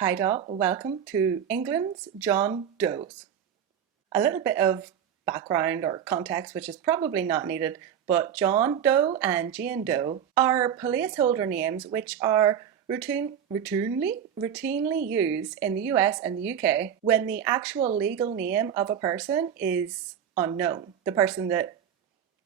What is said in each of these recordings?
Hi doll, welcome to England's John Does. A little bit of background or context, which is probably not needed, but John Doe and Jane Doe are placeholder names which are routinely used in the US and the UK when the actual legal name of a person is unknown, the person that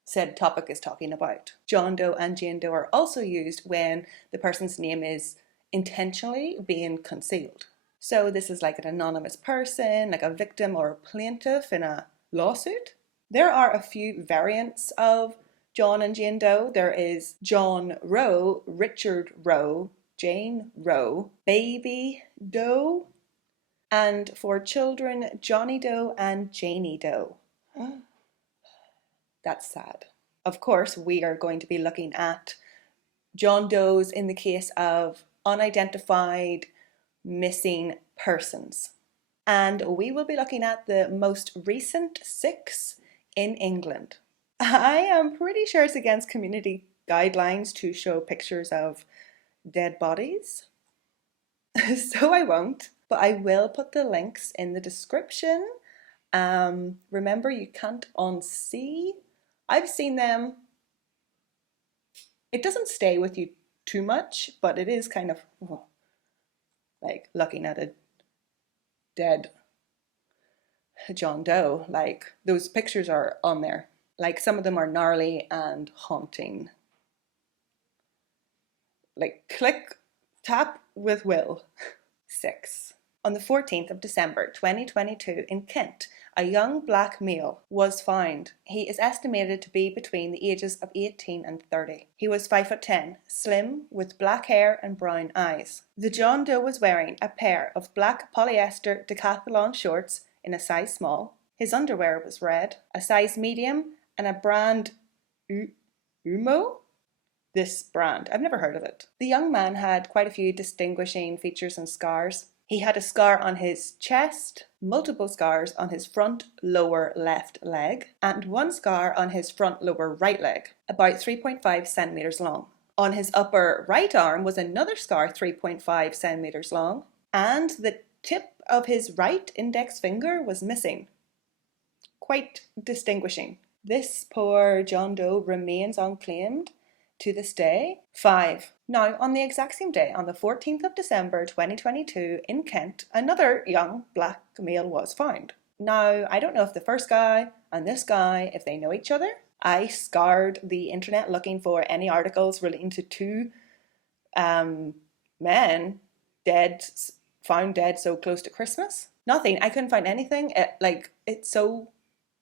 said topic is talking about. John Doe and Jane Doe are also used when the person's name is intentionally being concealed. So this is like an anonymous person, like a victim or a plaintiff in a lawsuit. There are a few variants of John and Jane Doe. There is John Roe, Richard Roe, Jane Roe, Baby Doe, and for children, Johnny Doe and Janie Doe. That's sad. Of course, we are going to be looking at John Does in the case of unidentified missing persons. And we will be looking at the most recent 6 in England. I am pretty sure it's against community guidelines to show pictures of dead bodies, so I won't, but I will put the links in the description. Remember, you can't unsee. I've seen them. It doesn't stay with you too much, but it is kind of like looking at a dead John Doe. Like, those pictures are on there. Like, some of them are gnarly and haunting. Like, click, tap with will. 6. On the 14th of December 2022 in Kent, a young black male was found. He is estimated to be between the ages of 18 and 30. He was 5'10", slim, with black hair and brown eyes. The John Doe was wearing a pair of black polyester decathlon shorts in a size small. His underwear was red, a size medium, and a brand Umo? This brand, I've never heard of it. The young man had quite a few distinguishing features and scars. He had a scar on his chest, multiple scars on his front lower left leg, and one scar on his front lower right leg, about 3.5 centimeters long. On his upper right arm was another scar 3.5 centimeters long, and the tip of his right index finger was missing. Quite distinguishing. This poor John Doe remains unclaimed to this day. 5. Now, on the exact same day, on the 14th of December 2022 in Kent, another young black male was found. Now, I don't know if the first guy and this guy, if they know each other. I scoured the internet looking for any articles relating to 2 men found dead so close to Christmas. Nothing. I couldn't find anything. It's so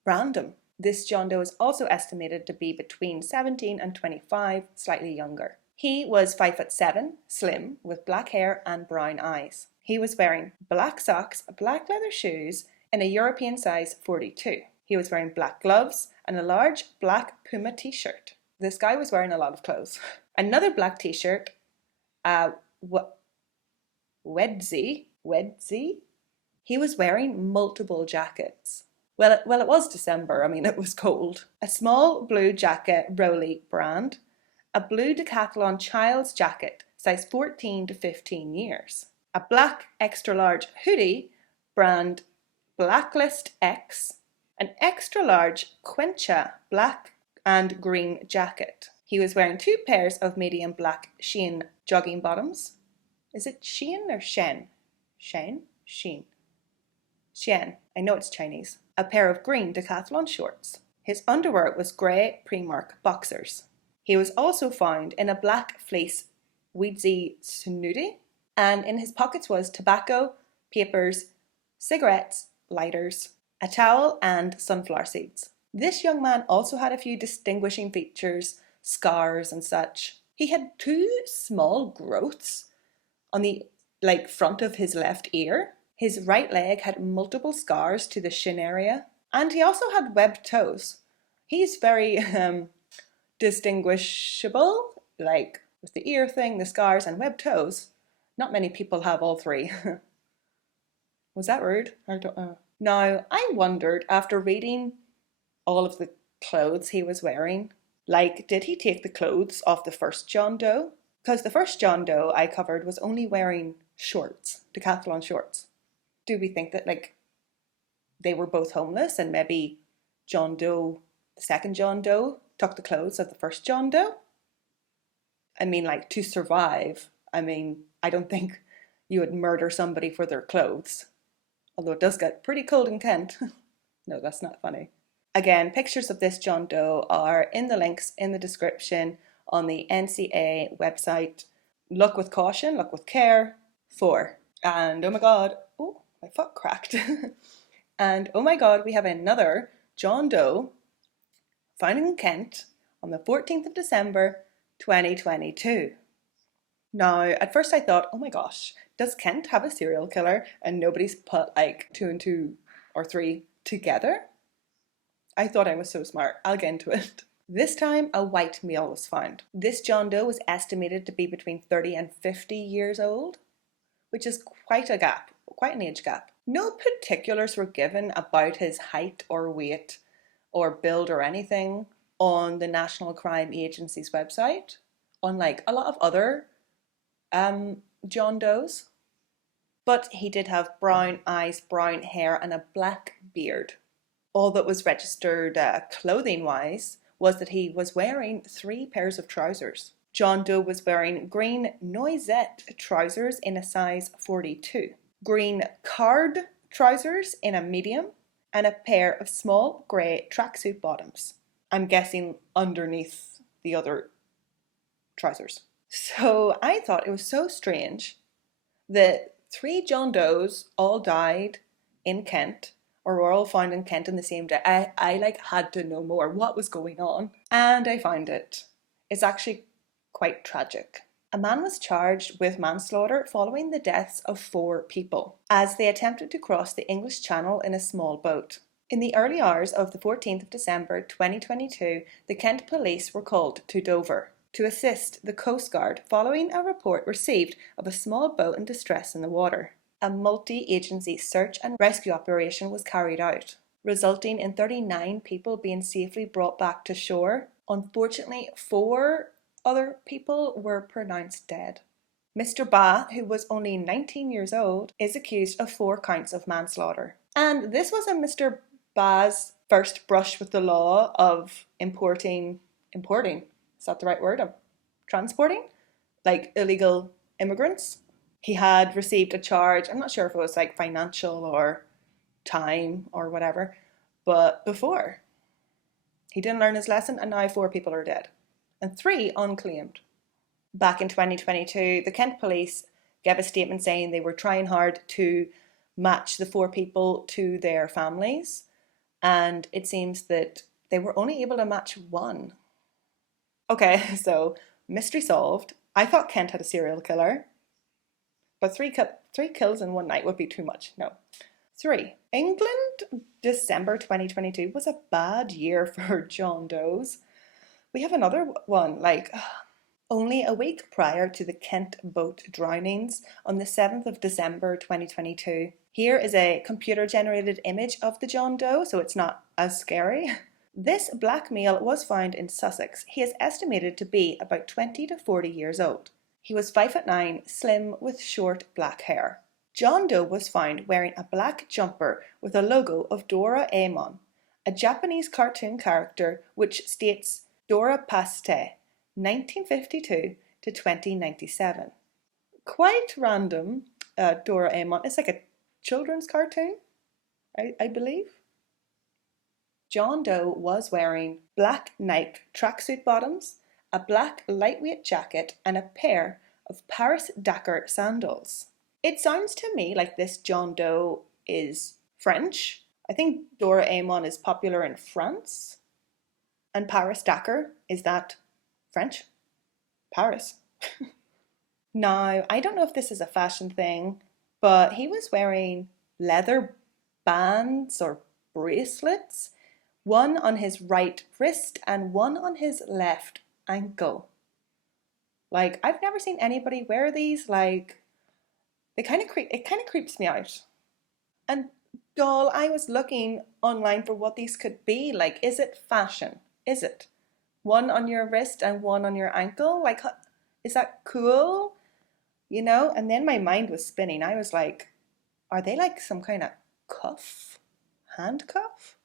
random. This John Doe is also estimated to be between 17 and 25, slightly younger. He was 5'7", slim, with black hair and brown eyes. He was wearing black socks, black leather shoes, and a European size 42. He was wearing black gloves and a large black Puma t-shirt. This guy was wearing a lot of clothes. Another black t-shirt, Wedzy. He was wearing multiple jackets. Well, it was December. I mean, it was cold. A small blue jacket, Rowley brand. A blue decathlon child's jacket, size 14 to 15 years. A black extra large hoodie, brand Blacklist X. An extra large Quencha black and green jacket. He was wearing 2 pairs of medium black Shein jogging bottoms. Is it Shein or Shen? Shein. I know it's Chinese. A pair of green decathlon shorts. His underwear was grey Primark boxers. He was also found in a black fleece weedsy snooty, and in his pockets was tobacco, papers, cigarettes, lighters, a towel, and sunflower seeds. This young man also had a few distinguishing features, scars and such. He had 2 small growths on the front of his left ear. His right leg had multiple scars to the shin area, and he also had webbed toes. He's very distinguishable, like with the ear thing, the scars, and webbed toes. Not many people have all 3. Was that rude? I don't know. Now, I wondered, after reading all of the clothes he was wearing, did he take the clothes off the first John Doe? Because the first John Doe I covered was only wearing shorts, decathlon shorts. Do we think that like they were both homeless and maybe John Doe, the second John Doe, took the clothes of the first John Doe? I mean, like, to survive, I mean, I don't think you would murder somebody for their clothes. Although it does get pretty cold in Kent. No, that's not funny. Again, pictures of this John Doe are in the links in the description on the NCA website. Look with caution, look with care. 4. And oh my god, oh, my foot cracked. And oh my god, we have another John Doe found in Kent on the 14th of December 2022. Now, at first I thought, oh my gosh, does Kent have a serial killer and nobody's put like 2 and 2 or 3 together? I thought I was so smart. I'll get into it. This time, a white male was found. This John Doe was estimated to be between 30 and 50 years old, which is quite a gap, quite an age gap. No particulars were given about his height or weight or build or anything on the National Crime Agency's website, unlike a lot of other John Does. But he did have brown eyes, brown hair, and a black beard. All that was registered clothing-wise was that he was wearing 3 pairs of trousers. John Doe was wearing green noisette trousers in a size 42, green card trousers in a medium, and a pair of small grey tracksuit bottoms. I'm guessing underneath the other trousers. So I thought it was so strange that 3 John Does all died in Kent, or were all found in Kent on the same day. I like had to know more what was going on, and I found it. It's actually quite tragic. A man was charged with manslaughter following the deaths of 4 people as they attempted to cross the English Channel in a small boat. In the early hours of the 14th of December 2022, the Kent police were called to Dover to assist the Coast Guard following a report received of a small boat in distress in the water. A multi-agency search and rescue operation was carried out, resulting in 39 people being safely brought back to shore. Unfortunately, 4 other people were pronounced dead. Mr. Ba, who was only 19 years old, is accused of 4 counts of manslaughter. And this was Mr. Ba's first brush with the law of importing, is that the right word? Of transporting? Like illegal immigrants. He had received a charge, I'm not sure if it was like financial or time or whatever, but before. He didn't learn his lesson and now 4 people are dead and 3 unclaimed. Back in 2022, the Kent police gave a statement saying they were trying hard to match the 4 people to their families, and it seems that they were only able to match 1. Okay, so mystery solved. I thought Kent had a serial killer. But 3 kills in one night would be too much. No. 3. England, December 2022 was a bad year for John Does. We have another one, like only a week prior to the Kent boat drownings on the 7th of December 2022. Here is a computer-generated image of the John Doe, so it's not as scary. This black male was found in Sussex. He is estimated to be about 20 to 40 years old. He was 5'9", slim, with short black hair. John Doe was found wearing a black jumper with a logo of Doraemon, a Japanese cartoon character which states Dora Paste, 1952 to 2097. Quite random, Doraemon. It's like a children's cartoon, I believe. John Doe was wearing black Nike tracksuit bottoms, a black lightweight jacket, and a pair of Paris Dakar sandals. It sounds to me like this John Doe is French. I think Doraemon is popular in France. And Paris Dakar, is that French? Paris. Now, I don't know if this is a fashion thing, but he was wearing leather bands or bracelets, one on his right wrist and one on his left ankle. Like, I've never seen anybody wear these. Like, it kind of creeps me out. And doll, I was looking online for what these could be. Like, is it fashion? Is it? One on your wrist and one on your ankle? Like, is that cool? you know? And then my mind was spinning. I was like, are they like some kind of cuff? Handcuff?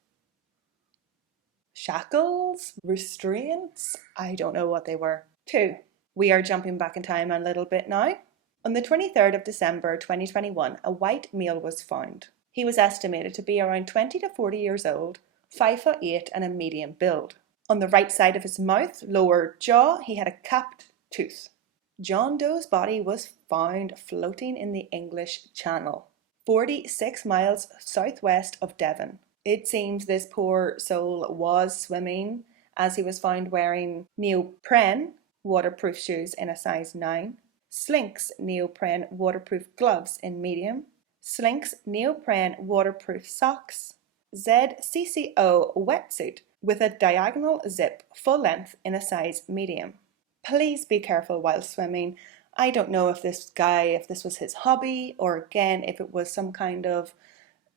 Shackles? Restraints? I don't know what they were. 2. We are jumping back in time a little bit now. On the 23rd of December 2021, a white male was found. He was estimated to be around 20 to 40 years old, 5'8" and a medium build. On the right side of his mouth, lower jaw, he had a capped tooth. John Doe's body was found floating in the English Channel, 46 miles southwest of Devon. It seems this poor soul was swimming as he was found wearing neoprene waterproof shoes in a size 9, Slinks neoprene waterproof gloves in medium, Slinks neoprene waterproof socks, ZCCO wetsuit with a diagonal zip full length in a size medium. Please be careful while swimming. I don't know if this was his hobby, or again, if it was some kind of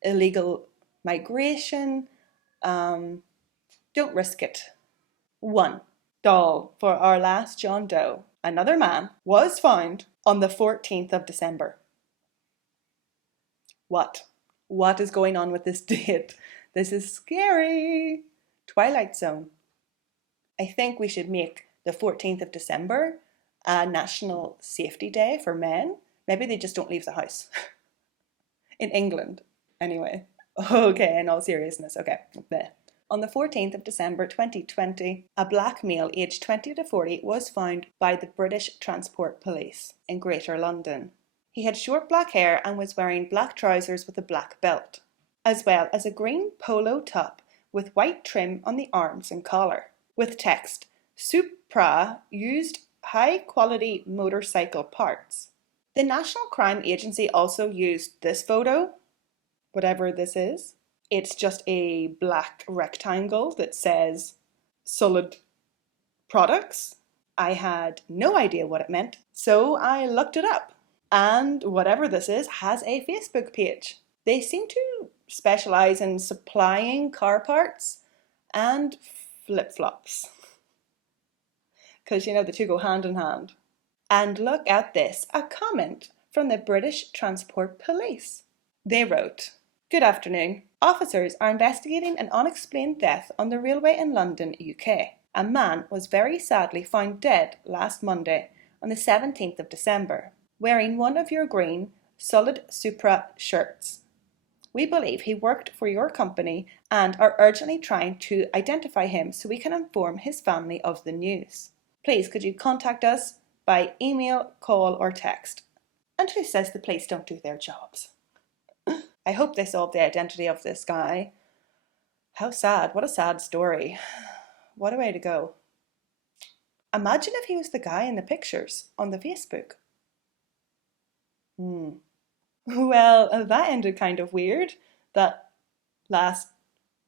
illegal migration. Don't risk it. 1. Doll for our last John Doe. Another man was found on the 14th of December. What? What is going on with this date? This is scary. Twilight Zone. I think we should make the 14th of December a National Safety Day for men. Maybe they just don't leave the house. In England, anyway. Okay, in all seriousness, okay. Bleh. On the 14th of December 2020, a black male aged 20 to 40 was found by the British Transport Police in Greater London. He had short black hair and was wearing black trousers with a black belt, as well as a green polo top with white trim on the arms and collar, with text, Supra used high-quality motorcycle parts. The National Crime Agency also used this photo, whatever this is. It's just a black rectangle that says solid products. I had no idea what it meant, so I looked it up. And whatever this is has a Facebook page. They seem to specialize in supplying car parts and flip-flops. Because, you know, the two go hand in hand. And look at this, a comment from the British Transport Police. They wrote, "Good afternoon. Officers are investigating an unexplained death on the railway in London, UK. A man was very sadly found dead last Monday, on the 17th of December, wearing one of your green Solid Supra shirts. We believe he worked for your company and are urgently trying to identify him so we can inform his family of the news. Please could you contact us by email, call or text." And who says the police don't do their jobs? I hope they solved the identity of this guy. How sad. What a sad story. What a way to go. Imagine if he was the guy in the pictures on the Facebook. Well, that ended kind of weird. That last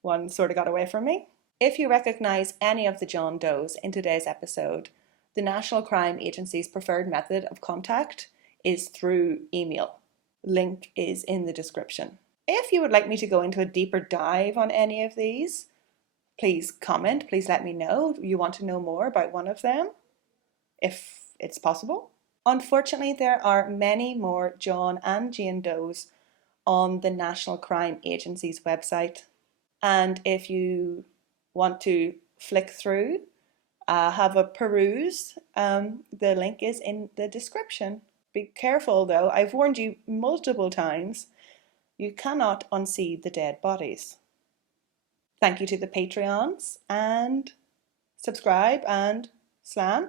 one sort of got away from me. If you recognise any of the John Does in today's episode, the National Crime Agency's preferred method of contact is through email. Link is in the description. If you would like me to go into a deeper dive on any of these, please comment, please let me know. You want to know more about one of them, if it's possible. Unfortunately, there are many more John and Jane Does on the National Crime Agency's website. And if you want to flick through, have a peruse, the link is in the description. Be careful though, I've warned you multiple times, you cannot unsee the dead bodies. Thank you to the Patreons, and subscribe and slam.